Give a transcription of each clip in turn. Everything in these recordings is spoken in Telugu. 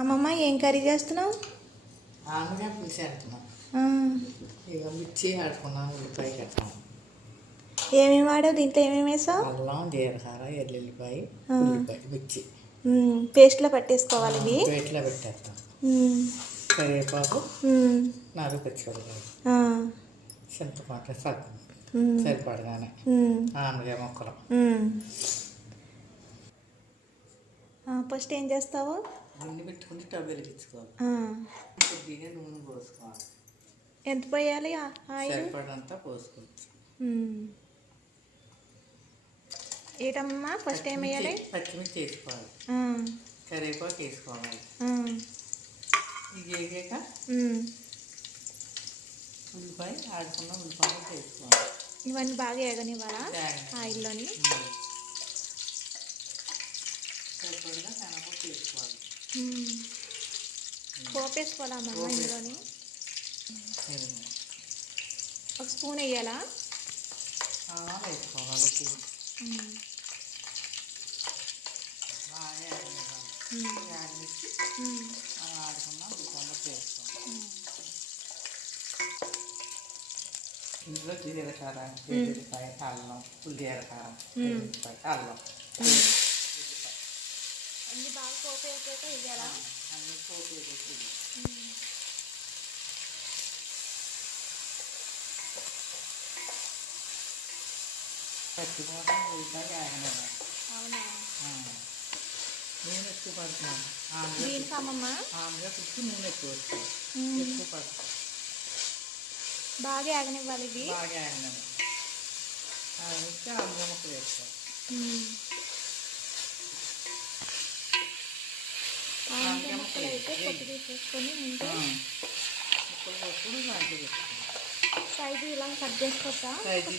అమ్మమ్మ ఏం కర్రీ చేస్తున్నావు? ఆమెగా పులిసి ఆడుతున్నాం. ఇక మిర్చి ఆడుకున్నాను, ఉల్లిపాయ కట్టాను. ఏమేమి వాడావు? దీంట్లో ఏమేమి వేసావు? అల్లం, జీలకర్ర, ఎల్లుల్లిపాయ, ఉల్లిపాయ, మిర్చి పేస్ట్లో పట్టేసుకోవాలి ఇవి. ప్లేట్లో పెట్టేస్తాం. కరివేపాకు, 4 పచ్చిమిరపకాయలు, చింతపండు సగం సరిపడగానే, ఆనగా ముక్కలు. ఫస్ట్ ఏం చేస్తావు? నూనె పెట్టుకుని స్టవ్ వెలిగించుకోవాలి. కొద్దిగా నూనె పోసుకోవాలి. ఎంత పోయాలి? సరిపడంతా పోసుకోవచ్చు. ఏటమ్మా ఫస్ట్ ఏం వేయాలి? పచ్చిమిర్చి వేసుకోవాలి, కరివేపాకు వేసుకోవాలి. ఇది వేగాక ఉల్లిపాయ ఆడుకున్న ఉల్లిపాయ వేసుకోవాలి. ఇవన్నీ బాగా వేగనివ్వాలా ఆయిల్లోని? సరిపడగా శనగపప్పు వేసుకోవాలి. పోపు వేసుకోవాలమ్మా ఇందులోని? 1 స్పూన్ వేయాలా? వేసుకోవాలి. ఉప్పు బాగా యాడిమిచ్చి ఆడుకున్న ఉల్లిపాయ వేసుకోవాలి. ఇందులో జీలకర్ర, ఎల్లుల్లిపాయ, అల్లం, జీలకర్ర, ఎల్లుల్లిపాయ, అల్లం, అన్ని బాగా పోపు వేసాక వేయాలా? అన్ని పోపు వేసేసి పచ్చిపోవడం ఉల్లిపాయ ఆగనివ్వాలి. అవునా? నూనె ఎక్కువ పడుతున్నాను. ఆమెగా పుట్టి నూనె ఎక్కువ వస్తుంది, ఎక్కువ పడుతుంది. బాగా ఆగనివ్వాలి ఇది. బాగా ఆగనివ్వాలి. ఆగితే ఆమెగా ముక్కలు వేసుకోవాలి. ముక్కలు అయితే పొట్టు తీసేసుకొని ముక్కలు పోసుకొని దాంట్లో పెట్టుకోవాలి. సైజు ఇలా కట్ చేసుకోవచ్చా? సైజు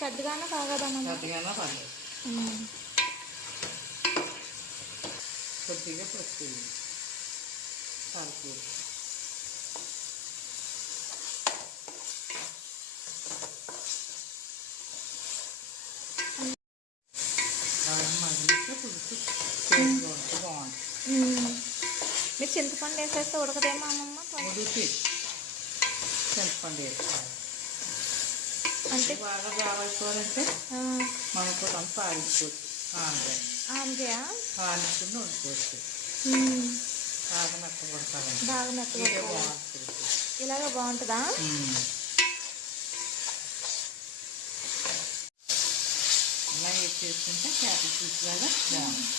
పెద్దగానే కాగదమ్మా? పెద్దగానే పర్లేదు. కొద్దిగా పసుపు, కలుపు, మగ్గిస్తే పులుసు బాగుంటుంది. మీరు చింతపండు వేసేస్తే ఉడకదేమో అమ్మమ్మ? ఉడికి చింతపండు వేసుకోవాలి. అంటే బాగా కావాల్సుకోవాలంటే మనకు అంతా ఆగిపోవచ్చు. ఆంధ్రయా ఆనిచ్చుకుని వండుకోవచ్చు. బాగా మెత్తగొడతానండి. బాగా మెత్తగొడతాను. ఇలాగ బాగుంటుందా? ఇలా చేసుకుంటే చేపల పులుసులాగా బాగుంటుంది.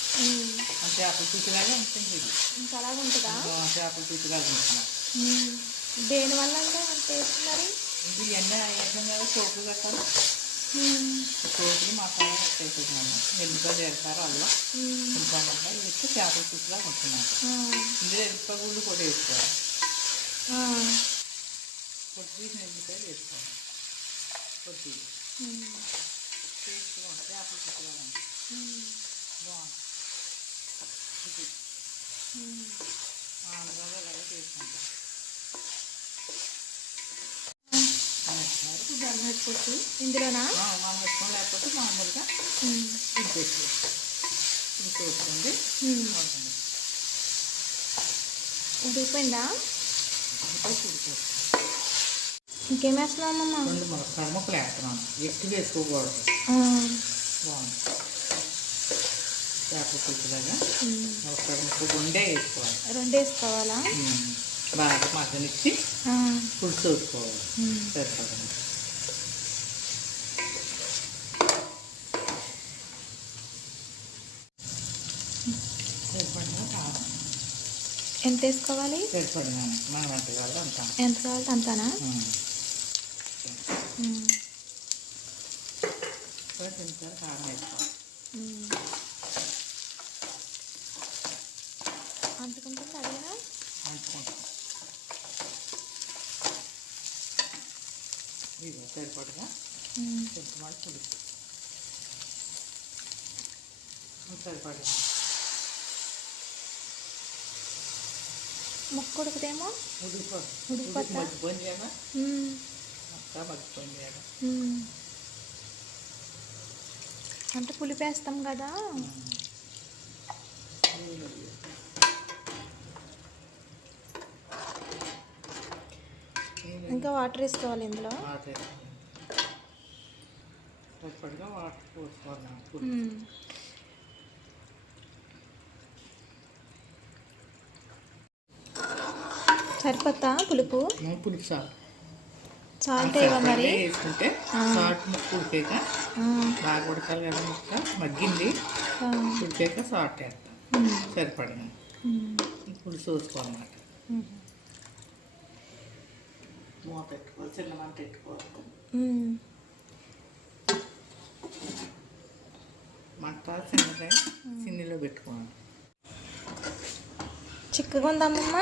చేపల పులుసులాగా ఉంటుంది. ఇది ఇంకా అలాగ ఉంటుందా? చేపల పులుసులాగా ఉంటుంది. దేనివల్ల అంటే టేస్ట్ మరి? ఇది ఎన్న వేసాం కదా, సోపు కట్టాలి. సోపులు మసాలా కట్టేసేసాను. ఎల్లిపాయ వేస్తారు, అల్లం, ఉల్లిపాయ వేస్తే చేపల పులుసులాగా ఉంటున్నాను. ఇందులో ఎల్లిపాయ గుళ్ళు కూడా వేసుకోవాలి. కొద్దిగా ఎల్లిపాయలు వేసుకోవాలి. కొద్దిగా వేసుకోవాలి. చేపల పులుసులాగా ఉంటుంది. బాగుంటుంది. ఆంధ్రాలో అలాగే చేసుకుంటాం. జల్లు పెట్టుకోవచ్చు ఇందులోనా? మనం పెట్టుకోం, లేకపోతే మామూలుగా ఇంకేసుకోవచ్చు. ఇంకేసుకోండి. ఉడికిపోయిందా? ఉడికిపోవచ్చు. ఇంకేం వేస్తున్నావు అమ్మమ్మ? 2 కడముక్కలు వేస్తున్నాను. ఎక్కువ వేసుకోకూడదు. బాగుంది. చేపల పులుసులాగా ఒక కడముక్క 2 వేసుకోవాలి. 2 వేసుకోవాలా? బాగా మగ్గనిచ్చి పులుసు వేసుకోవాలి. సరిపడదు. ఎంత వేసుకోవాలి? సరిపడినాను. మనం ఎంత కావాలో అంత. ఎంత కావాలో అంతానా? కారం వేసుకోవాలి. అంటుకుంటుంది అడిగినా? అంటుకుంటాం. ఇది సరిపడగా చింతపండు పులుసు సరిపడగా. ముక్క ఉడికితేమో ఉడికిపోతుంది. మగ్గిపోయింది కదా, మొక్క మగ్గిపోయింది కదా. అంటే పులిపేస్తాం కదా. ఇంకా వాటర్ వేసుకోవాలి ఇందులో. వాటర్ సరిపడిగా వాటర్ పోసుకోవాలి. సరిపోతా పులుపు? పులుపు సాల్ట్ ఏవా మరి? వేసుకుంటే సాల్ట్ ముక్క ఉడికాక బాగా ఉడకాలి కదా, ముక్క మగ్గింది ఉడికాక సాల్ట్ వేస్తాం సరిపడిన. ఇప్పుడు చూసుకోవాలన్నమాట. మూత పెట్టుకోవాలి, చిన్న మంట పెట్టుకోవాలి. మంట చిన్నదే సిన్నిలో పెట్టుకోవాలి. చిక్కగా ఉందమ్మమ్మ?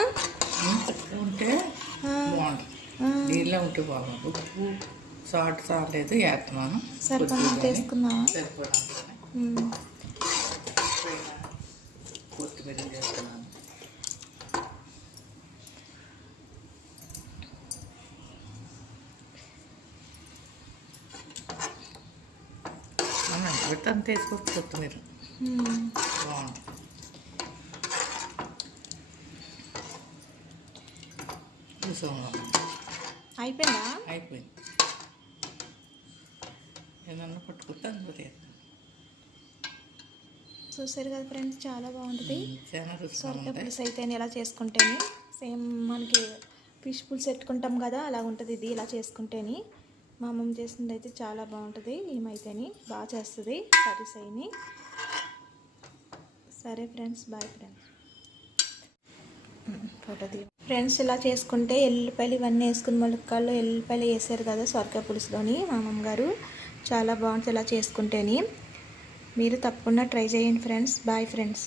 చిక్కగా ఉంటే బాగుంటుంది, నీళ్ళ ఉంటే బాగుంటుంది. ఉప్పు సాల్ట్ చాలేదు వేస్తున్నాను. సరిపడా వేసుకున్నావా? సరిపడా కొత్తిమీర వేస్తున్నాను. పెట్టి అంత వేసుకోవచ్చు కొత్తిమీర, బాగుంటుంది. అయిపోయిందా? అయిపోయింది. ఏదన్నా పట్టుకుంటే అందులో చూసారు కదా ఫ్రెండ్స్, చాలా బాగుంటుంది. సొరకాయ పులుసు అయితే ఎలా చేసుకుంటేనే సేమ్ మనకి ఫిష్ పులుసు పెట్టుకుంటాం కదా అలా ఉంటుంది ఇది. ఇలా చేసుకుంటేనే మా అమ్మమ్మ చేసింది అయితే చాలా బాగుంటుంది. ఏమైతేని బాగా చేస్తుంది కర్రీస్ అయినాయి. సరే ఫ్రెండ్స్, బాయ్ ఫ్రెండ్స్. ఫోటో తీ ఫ్రెండ్స్. ఇలా చేసుకుంటే ఎల్లిపాయలు ఇవన్నీ వేసుకుని ములక్కాళ్ళు ఎల్లిపాయలు వేసారు కదా సొరకాయ పులుసులోని మా అమ్మమ్మ గారు. చాలా బాగుంటుంది ఇలా చేసుకుంటేనే. మీరు తప్పకుండా ట్రై చేయండి ఫ్రెండ్స్. Bye friends.